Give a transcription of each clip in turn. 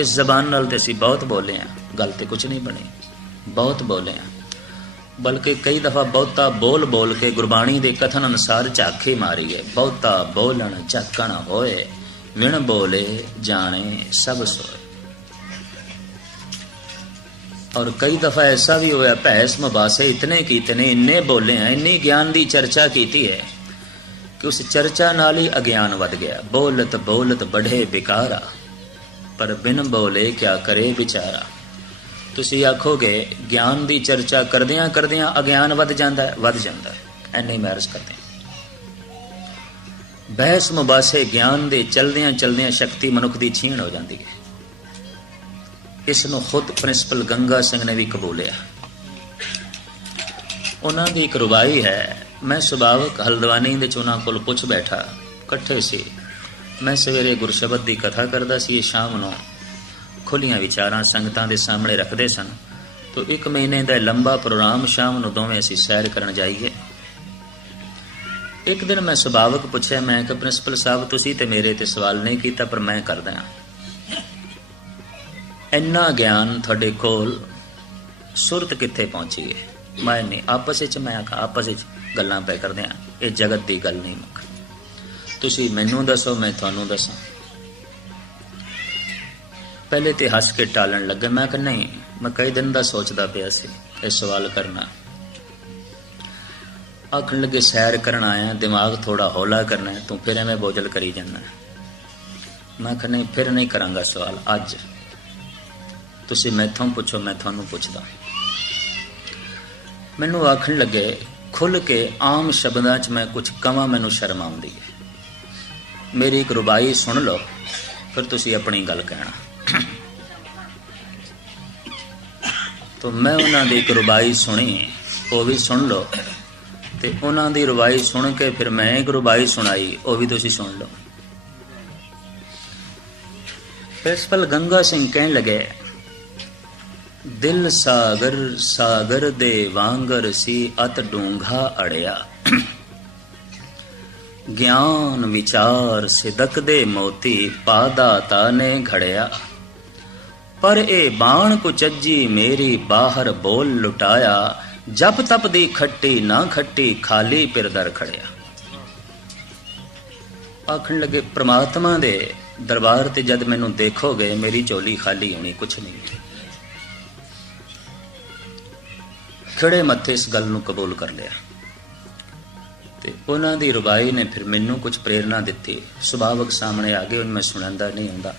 इस जबान नाल ते असीं बहुत बोले हैं, गल ते कुछ नहीं बनी, बहुत बोले हैं। बल्कि कई दफ़ा बहुता बोल बोल के गुरबाणी के कथन अनुसार झाकी मारी है। बहुता बोलन झाकण होए, विण बोले जाने सब सोए। और कई दफ़ा ऐसा भी होया, भैंस मुबासे इतने कीते ने, इन्ने बोले हैं, इन्नी ज्ञान की चर्चा की है कि उस चर्चा नाल ही अज्ञान वध गया। बोलत बोलत बढ़े बिकारा, पर बिन बोले क्या करे बिचारा। तुसी आखोगे ज्ञान की चर्चा करदियां करदियां अज्ञान वध जाता है, वध जाता है। इन्नी मैं अर्ज करते बहस मुबासे ज्ञान के चलदियां चलदियां शक्ति मनुख की छीण हो जाती है। इसनों खुद प्रिंसिपल गंगा सिंह ने भी कबूलिया। उन्होंने एक रुबाई है, मैं सुभावक हल्द्वानी दे उन्होंने कोल पुछ बैठा, कट्ठे से मैं सवेरे गुरशबद की कथा करता सी, शाम नूं खुलियां विचारां संगतां दे सामने रखते सन। तो एक महीने का लंबा प्रोग्राम, शाम नूं दोवें असीं सैर करन जाइए। एक दिन मैं सुभावक पुछया, मैं कि प्रिंसिपल साहब तुसीं ते मेरे ते सवाल नहीं किया, पर मैं करदा हां, इन्ना ज्ञान तुहाडे कोल सुरत कित्थे पहुंची है? मैं नहीं आपस विच, मैं आखा आपस विच गल्लां पै करदे हां, ये जगत की गल नहीं मुक, तुसीं मैनूं दसो मैं तुहानूं दसां। पहले तो हस के टालन लगे, मैं कहा नहीं, मैं कई दिन का सोचता पाया सी ये सवाल करना। आखन लगे सैर करन आया, दिमाग थोड़ा हौला करना है, तू फिर एवें बोझल करी जाना। मैं कहा नहीं, फिर नहीं करांगा सवाल, अज तुसीं मैथों पुछो, मैं तुहानूं पुछदा। मैनूं आखन लगे खुल के आम शब्दां च मैं कुछ कवां, मैनूं शर्म आउंदी है। मेरी एक रुबाई सुन लो, फिर तुसीं अपनी गल कहना। तो मैं उन्हां दी एक रुबाई सुनी, वो भी सुन लो, ते उन्हां दी रुबाई सुन के फिर मैं एक रुबाई सुनाई, वो भी तुसीं सुन लो। प्रिंसिपल गंगा सिंह कहन लगे, दिल सागर सागर दे वांगर सी अत डूंघा अड़िया, ज्ञान विचार सिदक दे मोती पादाता ने घड़िया, पर ए बाण कुचज्जी मेरी बाहर बोल लुटाया, जप तप दी खट्टी ना खट्टी खाली फिर दर खड़िया। आखन लगे परमात्मा दे दरबार ते जद मैनू देखोगे मेरी झोली खाली होनी, कुछ नहीं। खड़े मत्थे इस गल नूं कबूल कर लिया। ते उन्हां दी रुबाई ने फिर मैनू कुछ प्रेरणा दिती। सुभावक सामने आ गए, मैं सुनांदा नहीं आंदा।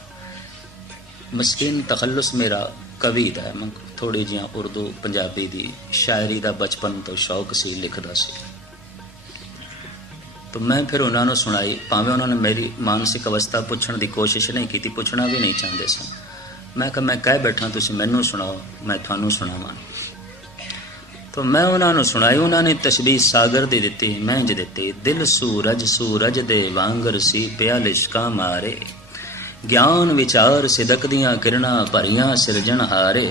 मस्कीन तखल्लुस मेरा कवि दा है, मैं थोड़ी जिहां उर्दू पंजाबी दी शायरी दा बचपन तो शौक सी, लिखदा सी। तो मैं फिर उन्होंने सुनाई, भावें उन्होंने मेरी मानसिक अवस्था पूछण की कोशिश नहीं की, पूछना भी नहीं चाहते सन। मैं कहा मैं कह बैठा, तुसीं मैनू सुनाओ, मैं तुहानूं सुणावां। तो मैं उन्होंने सुनाई। उन्होंने तशबीह सागर दी दिती, मैं इंज दिती, दिल सूरज सूरज दे वांगर सी पिया लिशका मारे, ज्ञान विचार सिदक दियां किरणां भरियां सिरजन हारे,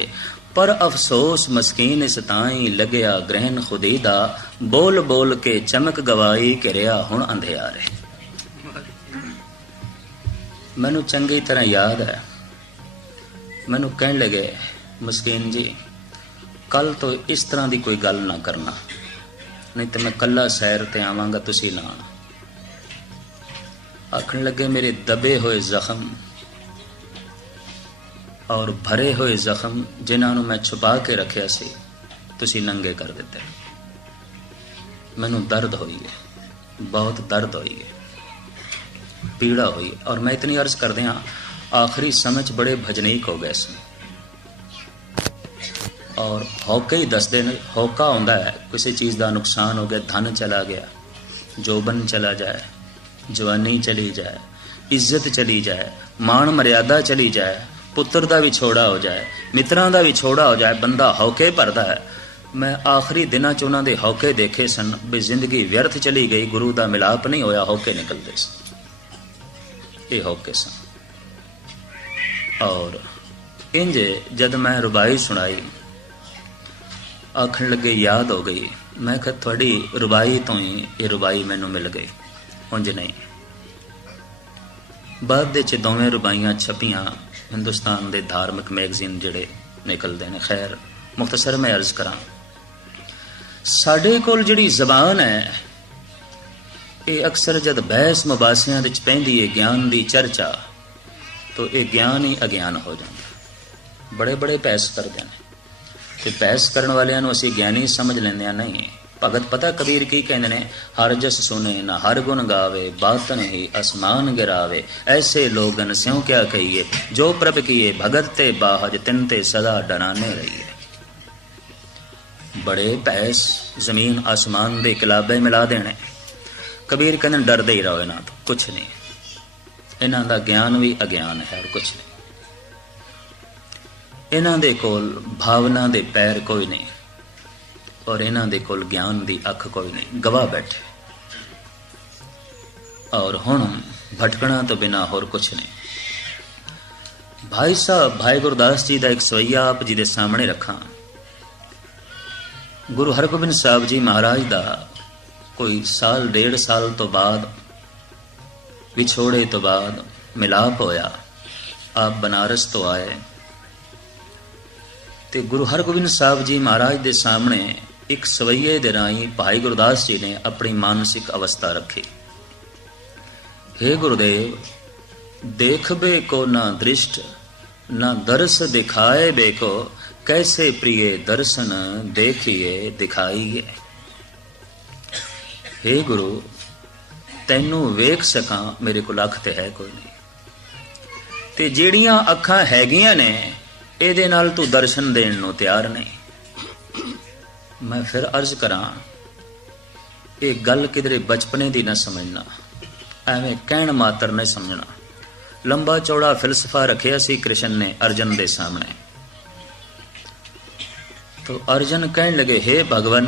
पर अफसोस मस्कीन इस ताई लगया ग्रहण खुदी दा, बोल बोल के चमक गवाई घिरिया हुण अंधियारे। मैनू चंगी तरह याद है, मैनू कहन लगे मस्कीन जी कल तो इस तरह की कोई गल ना करना, नहीं तो मैं कला सैर ते आवांगा, तुसीं ना आना। आखन लगे मेरे दबे हुए जख्म और भरे हुए जख्म जिन्होंने मैं छुपा के रखिया सी, तुसीं नंगे कर दिते। मैनू दर्द होई है, बहुत दर्द होई है, पीड़ा हुई। और मैं इतनी अर्ज कर दिया, आखिरी समय च बड़े भजनीक हो गए सन। और हौके ही दसते हैं, हौका होंदा है किसी चीज़ का नुकसान हो गया, धन चला गया, जोबन चला जाए, जवानी चली जाए, इज्जत चली जाए, मान मर्यादा चली जाए, पुत्र का विछोड़ा हो जाए, मित्रां का विछोड़ा हो जाए, बंदा हौके भरदा है। मैं आखिरी दिनों च उन्होंने हौके देखे सन भी जिंदगी व्यर्थ चली गई, गुरु का मिलाप नहीं होया, हौके निकलते सन, ये हौके सन। और इंज जद मैं रुबाई सुनाई, आखन लगे याद हो गई। मैं कहा थोड़ी रुबाई तो ही ये रुबाई मैनू मिल गई, उंज नहीं। बाद दे दोवें रुबाइयां छपियां हिंदुस्तान के धार्मिक मैगजीन जिहड़े निकलते हैं। खैर मुख्तसर मैं अर्ज करा, साडे कोल जिहड़ी ज़बान है ये अक्सर जब बहस मुबासियां विच पैंदी है ज्ञान की चर्चा, तो ये ज्ञान ही अज्ञान हो जाता। बड़े बड़े बहस करते हैं ते बहस करने वालियां नूं असीं ज्ञानी समझ लैंदे नहीं। भगत पता कबीर की कहते हैं, हर जस सुने ना हर गुण गावे, बातन ही आसमान गिरावे, ऐसे लोगन स्यों क्या कहिए, जो प्रभ किए भगत ते बाहज, तिन ते सदा डराने रहिए। बड़े बहस जमीन आसमान दे किलाबे मिला देने। कबीर कहते डरदे ही रहो, इन्हां तो कुछ नहीं, इन्हां दा ज्ञान भी अज्ञान है और कुछ नहीं। इन्हां दे कोल भावना दे पैर कोई नहीं और इन्हां दे कोल ज्ञान दी अख कोई नहीं। गवाह बैठे और हुण भटकना तो बिना होर कुछ नहीं। भाई साहब भाई गुरदास जी का एक सवैया आप जी दे सामने रखा। गुरु हरगोबिंद साहब जी महाराज का कोई साल डेढ़ साल तो बाद विछोड़े तो बाद मिलाप होया। आप बनारस तो आए ते गुरु हरगोबिंद साहब जी महाराज के सामने एक सवैये दे राही भाई गुरदास जी ने अपनी मानसिक अवस्था रखी। हे गुरुदेव, देख बे को ना दृष्ट ना दर्श दिखाए बे को, कैसे प्रिय दर्शन देखिए दिखाइए। हे गुरु, तैनू वेख सका मेरे को अख ते है कोई नहीं, ते ਜਿਹੜੀਆਂ ਅੱਖਾਂ ਹੈਗੀਆਂ ਨੇ ਇਹਦੇ ਨਾਲ ਤੂੰ ਦਰਸ਼ਨ ਦੇਣ ਨੂੰ ਤਿਆਰ ਨਹੀਂ। ਮੈਂ ਫਿਰ अर्ज ਕਰਾਂ, ਇਹ ਗੱਲ ਕਿਧਰੇ ਬਚਪਨੇ ਦੀ ਨਾ ਸਮਝਣਾ, ਐਵੇਂ ਕਹਿਣ ਮਾਤਰ ਨਹੀਂ ਸਮਝਣਾ। ਲੰਬਾ ਚੌੜਾ ਫਿਲਸਫਾ ਰੱਖਿਆ ਸੀ ਕ੍ਰਿਸ਼ਨ ਨੇ अर्जन ਦੇ ਸਾਹਮਣੇ। तो अर्जन कहने लगे, हे भगवान,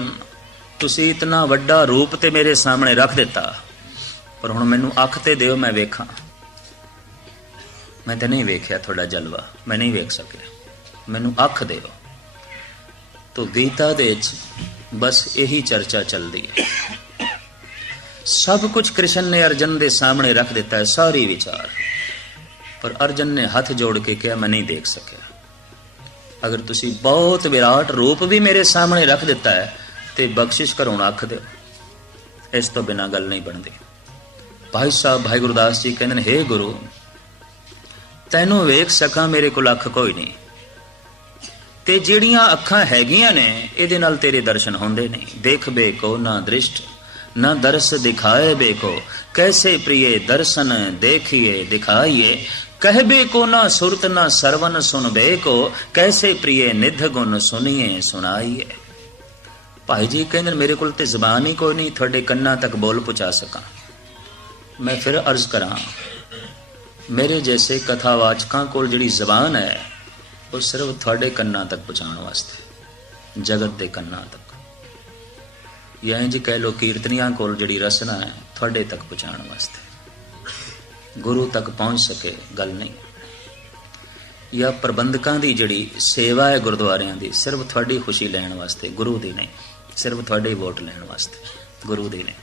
तुसी इतना वड्डा रूप ते मेरे सामने रख दिता, पर हुण मैनू अख ते दिओ, मैं वेखां। मैं तो नहीं वेख्या थोड़ा जलवा, मैं नहीं वेख सकिया, मैनू अख दिओ। तो गीता दे बस यही चर्चा चलती है। सब कुछ कृष्ण ने अर्जन दे सामने रख दिता है, सारी विचार, पर अर्जन ने हाथ जोड़ के कहा, मैं नहीं देख सकिया। अगर तुसी बहुत विराट रूप भी मेरे सामने रख दिता है तो बख्शिश करो, अख दो, इस तो बिना गल नहीं बनती। भाई साहब भाई गुरदास जी कहते हैं, हे गुरु, तैनू वेख सका मेरे को अख कोई नहीं, ते ਜਿਹੜੀਆਂ ਅੱਖਾਂ ਹੈਗੀਆਂ ਨੇ ਇਹਦੇ ਨਾਲ तेरे दर्शन होंदे नहीं। देख बे को ना दृष्ट ना दर्श दिखाए बे को, कैसे प्रिय दर्शन देखिए दिखाइए। कहबे को ना सुरत ना सरवन सुन बे को, कैसे प्रिय निध गुण सुनिए सुनाइए। भाई जी कहते मेरे को तो जबान ही कोई नहीं थोड़े कन्ना तक बोल पहुँचा सका। मैं फिर अर्ज करा, मेरे जैसे कथावाचकों को जिहड़ी जबान है वो सिर्फ थोड़े कन्ना तक पहुँचाने वास्ते, जगत के कन्ना तक, या इंज कह लो कीर्तनियां को जिहड़ी रसना है थोड़े तक पहुँचाने वास्ते, गुरु तक पहुँच सके गल नहीं। या प्रबंधकों की जिहड़ी सेवा है गुरुद्वारियां दी, सिर्फ थोड़ी खुशी लैण वास्ते, गुरु दी नहीं, सिर्फ थोड़े वोट लैण वास्ते, गुरु दी नहीं।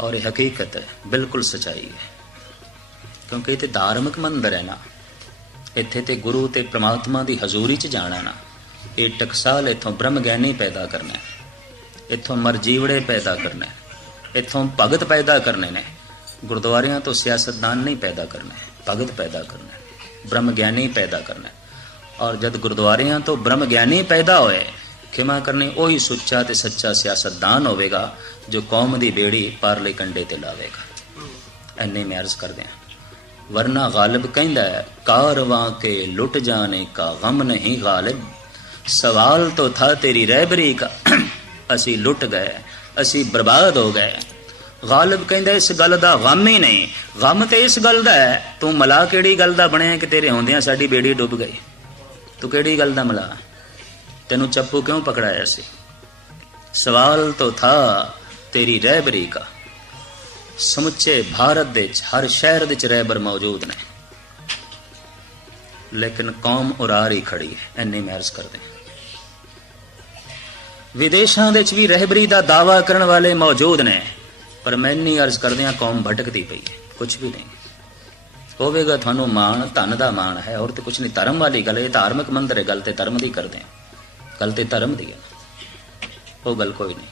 और यह हकीकत है, बिल्कुल सच्चाई है, क्योंकि इत्थे धार्मिक मंदिर है ना, इत्थे ते गुरु ते परमात्मा की हजूरी च जाना ना। ये टकसाल इत्थों ब्रह्म ज्ञानी पैदा करना, इत्थों मरजीवड़े पैदा करना, इत्थों भगत पैदा करने ने। गुरुद्वारियां तो सियासतदान नहीं पैदा करना, भगत पैदा करना, ब्रह्म ज्ञानी पैदा करना। और जब गुरुद्वारियां तो ब्रह्म ज्ञानी पैदा होए, खिमा करनी वही सुच्चा ते सच्चा सियासतदान होवेगा जो कौम दी बेड़ी पारले कंडे ते लावेगा। इन्ने में अर्ज कर दें, वरना गालिब कहंदा है, कारवां के लुट जाने का गम नहीं गालिब, सवाल तो था तेरी रहबरी का, असी लुट गए, असी बर्बाद हो गए। गालिब कहंदा इस गल दा गम ही नहीं, गम तो इस गल दा है, तू मला केड़ी गल दा बनिया कि तेरे होंदियां साडी बेड़ी डुब गई। तू केड़ी गल दा मला, तेनू चप्पू क्यों पकड़ाया सी? सवाल तो था तेरी रहबरी का। समुचे भारत दे हर शहर दे रहबर मौजूद ने, लेकिन कौम उरार ही खड़ी है। इन्नी मैं अर्ज कर दें, विदेशों भी रहबरी का दावा करने वाले मौजूद ने, पर मैं नहीं अर्ज कर दिया कौम भटकती पई है, कुछ भी नहीं। ਹੋਵੇਗਾ ਤੁਹਾਨੂੰ ਮਾਣ, ਧਨ ਦਾ ਮਾਣ ਹੈ, ਹੋਰ ਤੇ ਕੁਛ ਨਹੀਂ। ਧਰਮ ਵਾਲੀ ਗੱਲ, ਇਹ ਧਾਰਮਿਕ ਮੰਦਰ ਹੈ, ਗੱਲ ਤੇ ਧਰਮ ਦੀ ਕਰਦੇ ਆ, ਗੱਲ ਤੇ ਧਰਮ ਦੀ ਹੈ, ਉਹ ਗੱਲ ਕੋਈ ਨਹੀਂ।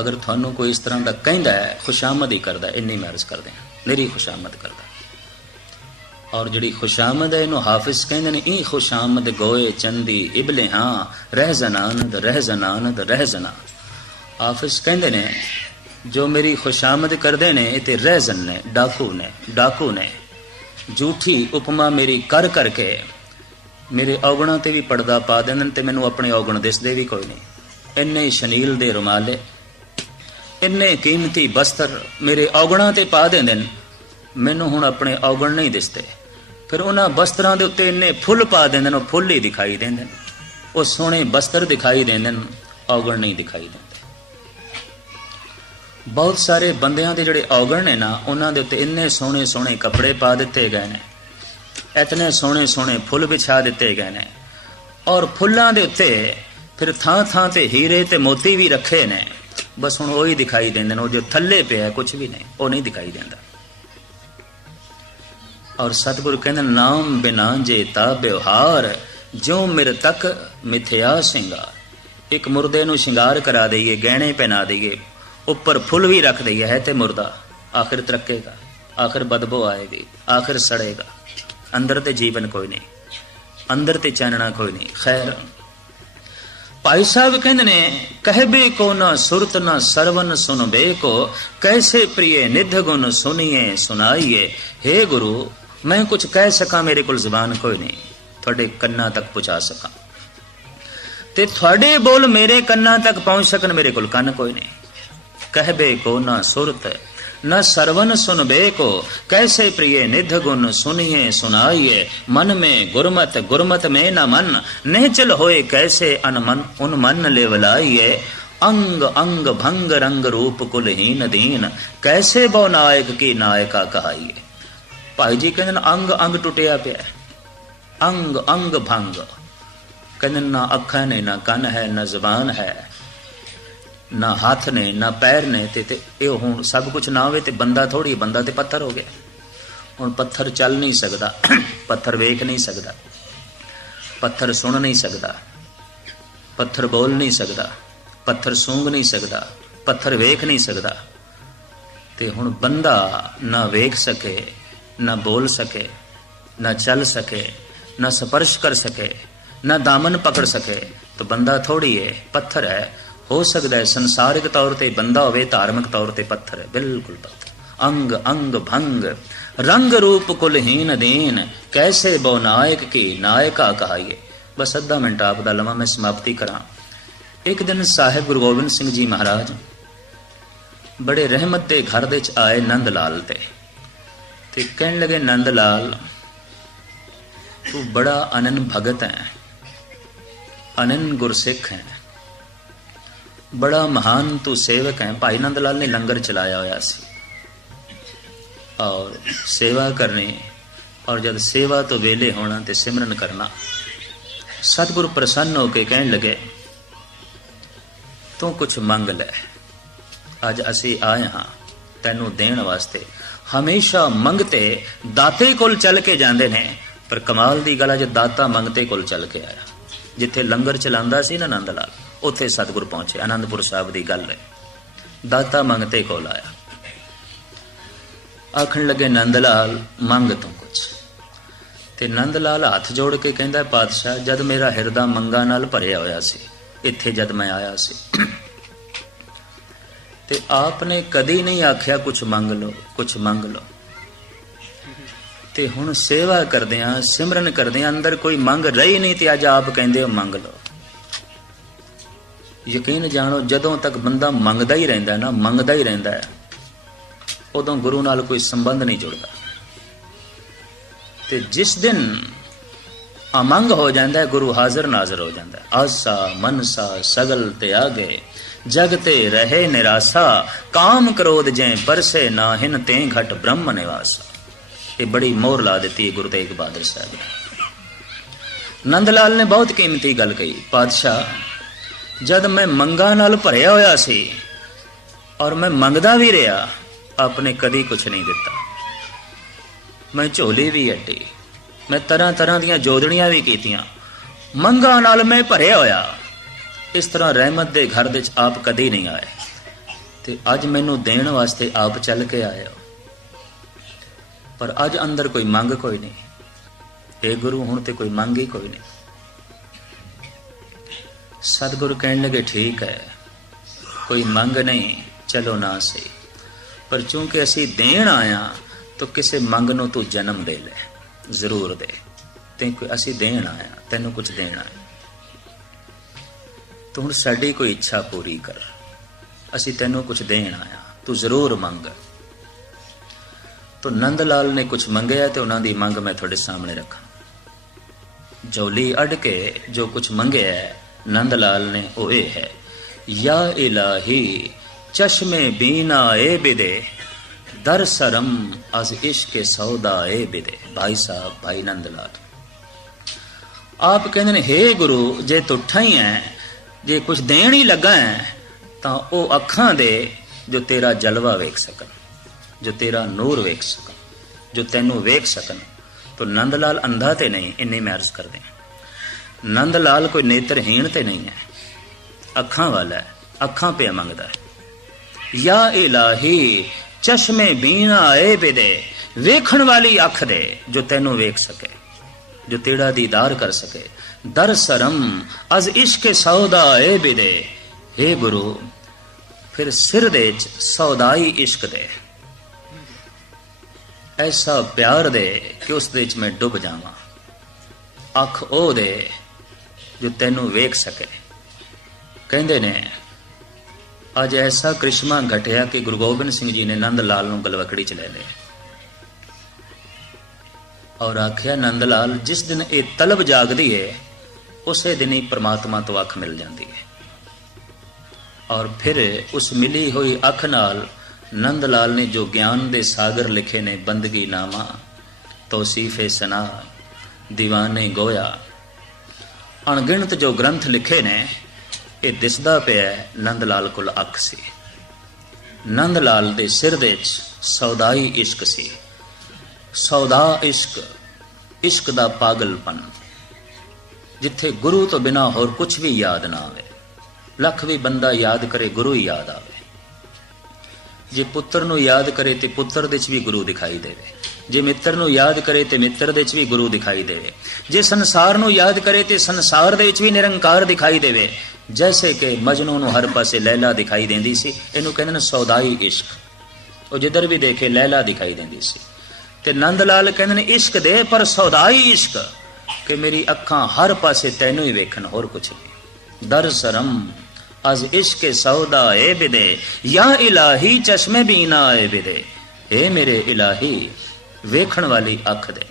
ਅਗਰ ਤੁਹਾਨੂੰ ਕੋਈ ਇਸ ਤਰ੍ਹਾਂ ਦਾ ਕਹਿੰਦਾ ਹੈ, ਖੁਸ਼ਾਮਦ ਹੀ ਕਰਦਾ, ਇੰਨੀ ਮੈਂ ਅਰਜ਼ ਕਰਦੇ ਹਾਂ, ਮੇਰੀ ਖੁਸ਼ਾਮਦ ਕਰਦਾ। ਔਰ ਜਿਹੜੀ ਖੁਸ਼ਾਮਦ ਹੈ ਇਹਨੂੰ ਹਾਫਿਜ਼ ਕਹਿੰਦੇ ਨੇ, ਇਹ ਖੁਸ਼ਾਮਦ ਗੋਏ ਚੰਦੀ ਇਬਲੇ ਹਾਂ ਰਹਿ ਜ਼ਨਾਨਦ ਰਹਿ ਜ਼ਨਾਨਦ ਰਹਿ ਜ਼ਨਾ। ਹਾਫਿਜ਼ ਕਹਿੰਦੇ ਨੇ ਜੋ ਮੇਰੀ ਖੁਸ਼ਾਮਦ ਕਰਦੇ ਨੇ ਇਹ ਤੇ ਰਹਿਜ਼ਨ ਨੇ, ਡਾਕੂ ਨੇ, ਡਾਕੂ ਨੇ। ਝੂਠੀ ਉਪਮਾ ਮੇਰੀ ਕਰ ਕਰਕੇ ਮੇਰੇ ਔਗਣਾਂ ਤੇ ਵੀ ਪਰਦਾ ਪਾ ਦਿੰਦੇ ਤੇ ਮੈਨੂੰ ਆਪਣੇ ਔਗਣ ਦਿਸਦੇ ਵੀ ਕੋਈ ਨਹੀਂ। ਇੰਨੇ ਸ਼ਨੀਲ ਦੇ ਰੁਮਾਲੇ, ਇੰਨੇ ਕੀਮਤੀ ਬਸਤਰ ਮੇਰੇ ਔਗਣਾਂ ਤੇ ਪਾ ਦਿੰਦੇ ਨੇ, ਮੈਨੂੰ ਹੁਣ ਆਪਣੇ ਔਗਣ ਨਹੀਂ ਦਿਸਦੇ। ਫਿਰ ਉਹਨਾਂ ਬਸਤਰਾਂ ਦੇ ਉੱਤੇ ਇੰਨੇ ਫੁੱਲ ਪਾ ਦਿੰਦੇ ਨੇ, ਉਹ ਫੁੱਲ ਹੀ ਦਿਖਾਈ ਦਿੰਦੇ ਨੇ, ਉਹ ਸੋਹਣੇ ਬਸਤਰ ਦਿਖਾਈ ਦਿੰਦੇ ਨੇ, ਔਗਣ ਨਹੀਂ ਦਿਖਾਈ ਦਿੰਦੇ। ਬਹੁਤ ਸਾਰੇ ਬੰਦਿਆਂ ਦੇ ਜਿਹੜੇ ਔਗਣ ਨੇ ਨਾ, ਉਹਨਾਂ ਦੇ ਉੱਤੇ ਇੰਨੇ ਸੋਹਣੇ ਸੋਹਣੇ ਕੱਪੜੇ ਪਾ ਦਿੱਤੇ ਗਏ ਨੇ, ਇਤਨੇ ਸੋਹਣੇ ਸੋਹਣੇ ਫੁੱਲ ਵਿਛਾ ਦਿੱਤੇ ਗਏ ਨੇ, ਔਰ ਫੁੱਲਾਂ ਦੇ ਉੱਤੇ ਫਿਰ ਥਾਂ ਥਾਂ ਤੇ ਹੀਰੇ ਤੇ ਮੋਤੀ ਵੀ ਰੱਖੇ ਨੇ। ਬਸ ਹੁਣ ਉਹੀ ਦਿਖਾਈ ਦਿੰਦੇ ਨੇ, ਉਹ ਜੋ ਥੱਲੇ ਪਿਆ ਕੁਛ ਵੀ ਨਹੀਂ, ਉਹ ਨਹੀਂ ਦਿਖਾਈ ਦਿੰਦਾ। ਔਰ ਸਤਿਗੁਰੂ ਕਹਿੰਦੇ ਨਾਮ ਬਿਨਾ ਜੇ ਤਾ ਬਿਵਹਾਰ ਜਿਉ ਮੇਰੇ ਤੱਕ ਮਿਥਿਆ ਸ਼ਿੰਗਾਰ। ਇੱਕ ਮੁਰਦੇ ਨੂੰ ਸ਼ਿੰਗਾਰ ਕਰਾ ਦਈਏ, ਗਹਿਣੇ ਪਹਿਨਾ ਦਈਏ, ਉੱਪਰ ਫੁੱਲ ਵੀ ਰੱਖ ਦਈਏ, ਹੈ ਤੇ ਮੁਰਦਾ, ਆਖਿਰ ਤਰੱਕੇਗਾ, ਆਖਿਰ ਬਦਬੂ ਆਏਗੀ, ਆਖਿਰ ਸੜੇਗਾ, ਅੰਦਰ ਤੇ ਜੀਵਨ ਕੋਈ ਨਹੀਂ, ਅੰਦਰ ਤੇ ਚਾਨਣਾ ਕੋਈ ਨਹੀਂ। ਖੈਰ ਭਾਈ ਸਾਹਿਬ ਕਹਿੰਦੇ ਨੇ ਕਹਿਬੇ ਕੋ ਨਾ ਸੁਰਤ ਨਾ ਸਰਵਨ ਸੁਨਬੇ ਕੋ ਕੈਸੇ ਪ੍ਰਿਯ ਨਿਧ ਗੁਣ ਸੁਨੀਏ ਸੁਨਾਈਏ। ਹੇ ਗੁਰੂ ਮੈਂ ਕੁਝ ਕਹਿ ਸਕਾਂ, ਮੇਰੇ ਕੋਲ ਜ਼ੁਬਾਨ ਕੋਈ ਨਹੀਂ, ਤੁਹਾਡੇ ਕੰਨਾਂ ਤੱਕ ਪਹੁੰਚਾ ਸਕਾਂ, ਤੇ ਤੁਹਾਡੇ ਬੋਲ ਮੇਰੇ ਕੰਨਾਂ ਤੱਕ ਪਹੁੰਚ ਸਕਣ, ਮੇਰੇ ਕੋਲ ਕੰਨ ਕੋਈ ਨਹੀਂ। ਕਹਿਬੇ ਕੋ ਨਾ ਸੁਰਤ न सरवन सुन बेको कैसे प्रिय निध गुण सुनिए सुनाइए। मन में गुरमत गुरमत में न मन निहचल होए कैसे अनमन उन मन लेवलाइए। अंग अंग भंग रंग रूप कुलहीन दीन कैसे बो नायक की नायका कहाइए। भाई जी कहते अंग अंग टुटिया पिया, अंग अंग भंग, कहते ना अखा ने ना कन है ना जबान है ना हाथ ने ना पैर ने, ते हुण सब कुछ ना होवे ते बंदा थोड़ी, बंदा ते पत्थर हो गया। हुण पत्थर चल नहीं सकता, पत्थर वेख नहीं सकता, पत्थर सुन नहीं सकता, पत्थर बोल नहीं सकता, पत्थर सूंघ नहीं सकता, पत्थर वेख नहीं सकता। ते हुण बंदा ना वेख सके, ना बोल सके, ना चल सके, ना स्पर्श कर सके, ना दामन पकड़ सके, तो बंदा थोड़ी है, पत्थर है। हो सकता है संसारिक तौर पर बंदा होवे, धार्मिक तौर पर पत्थर है, बिल्कुल पत्थर। अंग अंग भंग रंग रूप कुलहीन दीन कैसे बो नायक की नायका कहाइए। बस अद्धा मिनट आपदा लवा, मैं समाप्ति करा। एक दिन साहिब गुरु गोबिंद सिंह जी महाराज बड़े रहमत के घर दे आए नंद लाल ते कहन लगे, नंद लाल तू बड़ा अनन भगत है, अनन गुरसिख है, बड़ा महान तू सेवक है। भाई नंद लाल ने लंगर चलाया होया सी और सेवा करनी, और जब सेवा तो वेले होना ते सिमरन करना। सतगुरु प्रसन्न होके कहन लगे, तू कुछ मंग ले, अज असी आए हाँ तैनू देण वास्ते। हमेशा मंगते दाते कोल चल के जांदे ने, पर कमाल दी गल अज दाता मंगते कोल चल के आया। जिथे लंगर चलांदा सी ना नंद लाल, उत्थे सतगुरु पहुंचे। आनंदपुर साहब की गल है, दाता मंगते कोल आया। आखन लगे नंद लाल मंग तू कुछ, ते नंद लाल हाथ जोड़ के कहंदा, पातशाह जद मेरा हिरदा मंगा नाल भरिया होया सी, इत्थे जद मैं आया सी ते आपने कदी नहीं आख्या कुछ मंग लो, कुछ मंग लो। ते हुण सेवा करदियां सिमरन करदियां अंदर कोई मंग रही नहीं, ते अज आप कहंदे हो मंग लो। यकीन जानो जदों तक बंदा मंगदा ही रहिंदा ना, मंगदा ही रहिंदा है, उदों गुरु नाल कोई संबंध नहीं जुड़दा। ते जिस दिन अमंग हो जाता है, गुरु हाजिर नाजर हो जाता है। आसा मनसा सगल त्यागे जगते रहे निराशा, काम क्रोध जै परसे नाहिन ते घट ब्रह्म निवासा। ये बड़ी मोहर ला दी है गुरु तेग बहादुर साहब ने। नंदलाल ने बहुत कीमती गल कही, पातशाह जद मैं मंगा नाल भरिया होया सी और मैं मंगदा भी रहा, आपने कदी कुछ नहीं दिता। मैं झोली भी अड्डी, मैं तरह तरह दियां जोदड़ियां भी कीतियां, मंगा नाल मैं भरिया होया। इस तरह रहमत दे घर दे आप कदी नहीं आए, ते अज मैनू देण वास्ते आप चल के आए हो। पर अज अंदर कोई मंग कोई नहीं। ए गुरु हुण ते कोई मंग ही कोई नहीं। सतगुरु कहने लगे ठीक है, कोई मंग नहीं, चलो ना सही, पर चूंकि असी देण आया तो किसी मंग नूं तू जन्म दे ले, जरूर दे। ते असी देण आया, तैनू कुछ देना है, तो हुण साडी कोई इच्छा पूरी कर। असी तैनू कुछ देण आया, तू जरूर मंग। तो नंद लाल ने कुछ मंगया तो उन्हां दी मंग मैं तुहाडे सामने रखा। झोली अड़ के जो कुछ मंगया है नंद लाल ने वो ये है, या इलाही चश्मे बीना ए बिदे, दर सरम अज इश्क सौदा ए बिदे। भाई साहब, भाई नंद लाल आप कहते हैं, हे गुरु जे तू ठाई है, जे कुछ देण ही लगा है, तो वो अखां दे जो तेरा जलवा वेख सकन, जो तेरा नूर वेख सकन, जो तैनू वेख सकन। तो नंद लाल अंधा ते नहीं, इन्नी मैं अर्ज कर दें, नंद लाल कोई नेत्रहीन ते नहीं है, अखां वाला है, अखां पे मंगदा है। या इलाही चश्मे बीना ए बिदे, वेखण वाली अख दे जो तैनू वेख सके, जो तेरा दीदार कर सके। दर सरम अज इश्क सौदा ए बिदे, हे गुरु फिर सिर दे सौदाई इश्क दे, ऐसा प्यार दे कि उस दे मैं डुब जावां। अख ओ दे जो तैनू वेख सके। कहंदे ने अज ऐसा करिश्मा घटिया कि गुरु गोबिंद सिंह जी ने नंद लाल नूं गलवकड़ी च ले लिया और आख्या, नंद लाल जिस दिन ये तलब जागदी है उसे दिन ही परमात्मा तो अख मिल जाती है। और फिर उस मिली हुई अख नाल नंद लाल ने जो ज्ञान दे सागर लिखे ने, बंदगी नामा, तौसीफे सना, दीवाने गोया, अणगिणत जो ग्रंथ लिखे ने, ये दिसदा पिया नंद लाल कोल अख सी। नंद लाल दे सिर दे सौदाई इश्क सी। सौदा इश्क, इश्क दा पागलपन, जिथे गुरु तो बिना होर कुछ भी याद ना आवे। लख भी बंदा याद करे, गुरु ही याद आवे। जे पुत्र नूं याद करे तो पुत्र दे च भी गुरु दिखाई देवे, जे मित्र नूं याद करे तो मित्र दे च भी गुरु दिखाई देवे, जे संसार नूं याद करे तो संसार दे च भी निरंकार दिखाई देवे। जैसे कि मजनू नूं हर पासे लैला दिखाई देंदी सी, इहनूं कहंदे ने सौदाई इश्क, वो जिधर भी देखे लैला दिखाई देंदी सी। ते नंद लाल कहंदे ने इश्क दे पर सौदाई इश्क, कि मेरी अखां हर पासे तैनू ही वेखन, होर कुछ नहीं। दर सरम अज इश्क सौदा ए बिदे, या इलाही चश्मे बीना ए बिदे, हे मेरे इलाही वेखण वाली अख दे।